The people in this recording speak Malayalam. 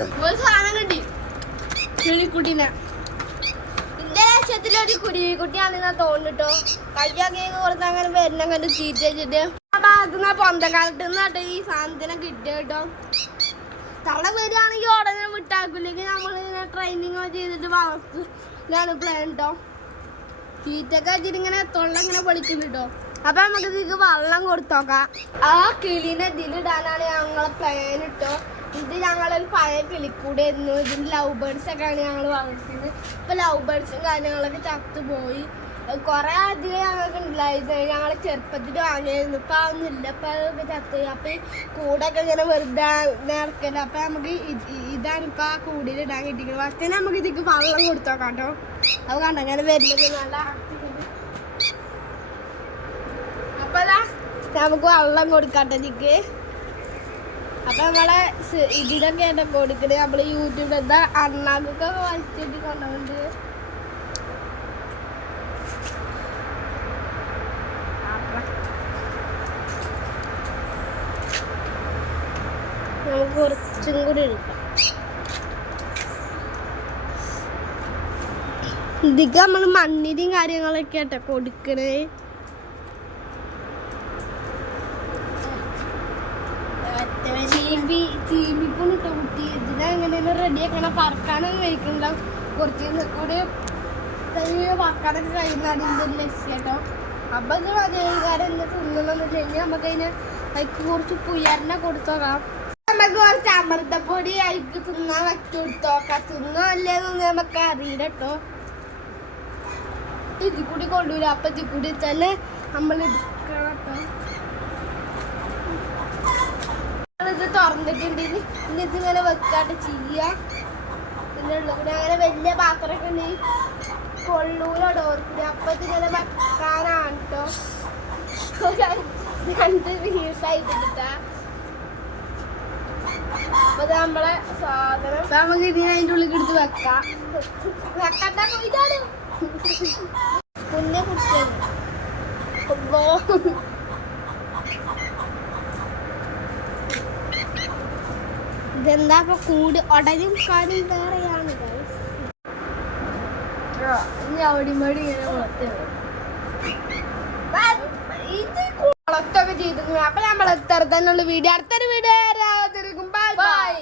ഒരു സാധനം കിട്ടി കിളിക്കുട്ടീനെ. ഇന്റെ ലക്ഷ്യത്തിലൊരു കുരുവിക്കുട്ടിയാണെന്നാ തോന്നിട്ടോ. കയ്യൊക്കെ കൊടുത്ത് അങ്ങനെ വരുന്ന കണ്ട് ചീറ്റ് വെച്ചിട്ട് ആ ഭാഗത്തുനിന്ന് പൊന്തക്കാലത്ത് നിന്നാട്ടോ ഈ സാധനത്തിനെ കിട്ടിയ കേട്ടോ. തള്ള വരികയാണെങ്കിൽ ഉടനെ വിട്ടാക്കില്ലെങ്കിൽ നമ്മളിങ്ങനെ ട്രെയിനിങ് ചെയ്തിട്ട് വളർത്തുകയാണ് പ്ലാൻ കേട്ടോ. ചീറ്റൊക്കെ വെച്ചിട്ട് ഇങ്ങനെ തൊള്ള ഇങ്ങനെ പൊളിക്കുന്നു കേട്ടോ. അപ്പൊ നമുക്ക് ഇതിക്ക് വെള്ളം കൊടുത്തോക്കാം. ആ കിളിനെ ഇതിലിടാനാണ് ഞങ്ങളെ പ്ലാൻ കേട്ടോ. ഇത് ഞങ്ങളൊരു പഴയ കിളിക്കൂടായിരുന്നു. ഇതിന്റെ ലവ് ബേർഡ്സ് ഒക്കെയാണ് ഞങ്ങൾ വളർത്തുന്നത്. ഇപ്പൊ ലവ് ബേർഡ്സും കാര്യങ്ങളൊക്കെ ചത്തുപോയി. കുറെ അധികം ഞങ്ങൾക്ക് ഉണ്ടായിരുന്നു. ഞങ്ങൾ ചെറുപ്പത്തിൽ വാങ്ങിയായിരുന്നു. ഇപ്പൊ അതൊന്നുമില്ല. ഇപ്പൊ അതൊക്കെ ചത്തുപോയി. അപ്പൊ ഈ കൂടൊക്കെ ഇങ്ങനെ വെറുതെ നടക്കല്ലോ. അപ്പൊ നമുക്ക് ഇതാണ് ഇപ്പൊ ആ കൂടിയിലിടാൻ കിട്ടിക്കുന്നത്. പക്ഷേ നമുക്ക് ഇതിക്ക് വെള്ളം കൊടുത്തോക്കാം കേട്ടോ. അത് കണ്ടോ അങ്ങനെ വരുന്നത് നല്ല. അപ്പൊ നമുക്ക് വെള്ളം കൊടുക്കാട്ടോ ഇതിക്ക്. അപ്പൊ നമ്മളെ ഇതിലൊക്കെ എന്താ കൊടുക്കണേ നമ്മള് യൂട്യൂബിൽ എന്താ അണ്ണാക്കൊക്കെ വലിച്ചിട്ട് കൊണ്ടുപോകുന്നുണ്ട്. നമുക്ക് കുറച്ചും കൂടി എടുക്കാം. ഇതിക്ക് നമ്മള് മണ്ണിരിയും കാര്യങ്ങളൊക്കെ ആട്ടോ കൊടുക്കണേ. ചീമിക്കൊണ്ടിട്ടോ കുട്ടി. ഇതിനെങ്ങനെയാണ് റെഡിയാക്കണം. പറക്കാനൊന്നും കഴിക്കണ്ടാവും. കുറച്ച് കൂടി പറക്കാനൊക്കെ കഴിയുന്നതാണ് ഇതിൻ്റെ ഒരു ലക്ഷ്യം കേട്ടോ. അപ്പൊ ഇത് മതികാരം എന്ന് തിന്നണമെന്ന് കഴിഞ്ഞാൽ നമുക്ക് അതിന് അതിക്ക് കുറച്ച് പുയറിനെ കൊടുത്തോക്കാം. നമുക്ക് കുറച്ച് അമൃതപ്പൊടി അതിക്ക് തിന്നാൻ വെച്ച് കൊടുത്തോക്കാം. തിന്നോ അല്ലേന്നൊന്നും നമുക്ക് അറിയില്ല കേട്ടോ. ഇതിൽ കൂടി കൊള്ളൂല. അപ്പൊ ഇതിൽ കൂടി തന്നെ നമ്മൾ എടുക്കണം കേട്ടോ. ഇത് തുറന്നിട്ടുണ്ട്. ഇനി ഇതിങ്ങനെ വെക്കാട്ട് ചെയ്യാം. പിന്നെ ഉള്ള കൂടി അങ്ങനെ വലിയ പാത്രമൊക്കെ ഉണ്ടെങ്കിൽ കൊള്ളൂല ഡോർക്കൂടി. അപ്പൊ ഇതിങ്ങനെ വെക്കാനാണ് കേട്ടോ. രണ്ട് പീസായിട്ട് കിട്ടാ. അപ്പൊ ഇത് നമ്മളെ സാധനം നമുക്ക് ഇതിനെ അതിൻ്റെ ഉള്ളിൽ എടുത്ത് വെക്കാം. വെക്കണ്ട ഇതാണ് കുഞ്ഞ കുട്ടികൾ. ഇതെന്താ ഇപ്പൊ കൂട് ഉടനും കാര്യം വേറെയാണ്. വളർത്തൊക്കെ ചെയ്തിരുന്നു. അപ്പൊ നമ്മൾ എത്ര തന്നെയുള്ള വീഡിയോ അടുത്തൊരു വീഡിയോ. Bye bye.